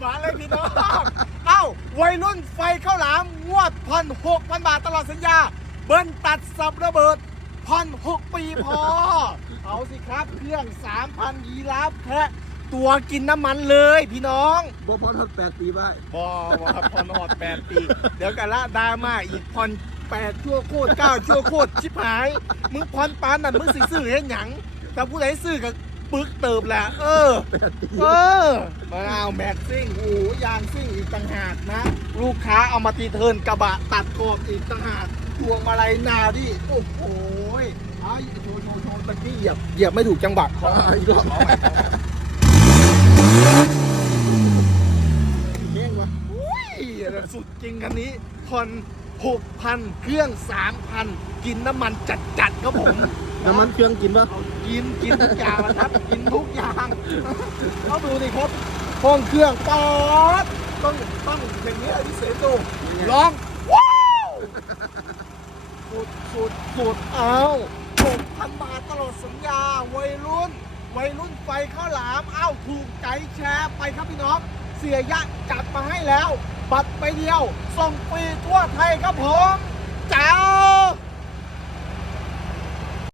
หวานเลยพี่น้อง เอ้าวัยรุ่นไฟข้าวหลามงวดพันหกพันบาทตลอดสัญญา เบิ้ลตัดสับระเบิดพันหกปีพอ เอาสิครับเครื่องสามพันยีราฟแค่ตัวกินน้ำมันเลยพี่น้องบอพอนทอดแปดปีไปบอบอพอนหอดแปดปี เดี๋ยวกันละดราม่าอีกพอนแปดชั่วโคตรเก้าชั่วโคตรชิบหาย มึงพอนปานนั่นมึงสิซื้อให้หยังแต่ผู้ใดซื่อกับ ปึกเติบแหละเออ เออมาเอาแม็กซิ่งโอ้โหยางซิ่งอีกต่างหากนะ ลูกค้าเอามาตีเทิร์นกระบะตัดกรอบอีกต่างหากพวงมาลัยนาดิโอ้โหยเอาโชว์โชว์โชว์ตะกี้เหยียบเหยียบไม่ถูกจังหวะขออีกรอบเลี้ยงวะอุ้ยสุดจริงคันนี้ผ่อนหกพันเครื่องสามพันกินน้ำมันจัดจัดๆครับผม น้ำมันเครื่องกินปะเอากินกินทุกอย่างนะครับกินทุกอย่างเขาดูดิครับห้องเครื่องปอดต้องต้องอย่างนี้อดิเสนดูลองว้าวสุดสุดสุดเอาหกพันบาทตลอดสัญญาวัยรุ่น วัยรุ่นไฟข้าวหลามเอ้าถูกใจแชร์ไปครับพี่น้องเสียยะจัดมาให้แล้ว บัตรไปเดียว ส่งฟรีทั่วไทยครับผม เจ้า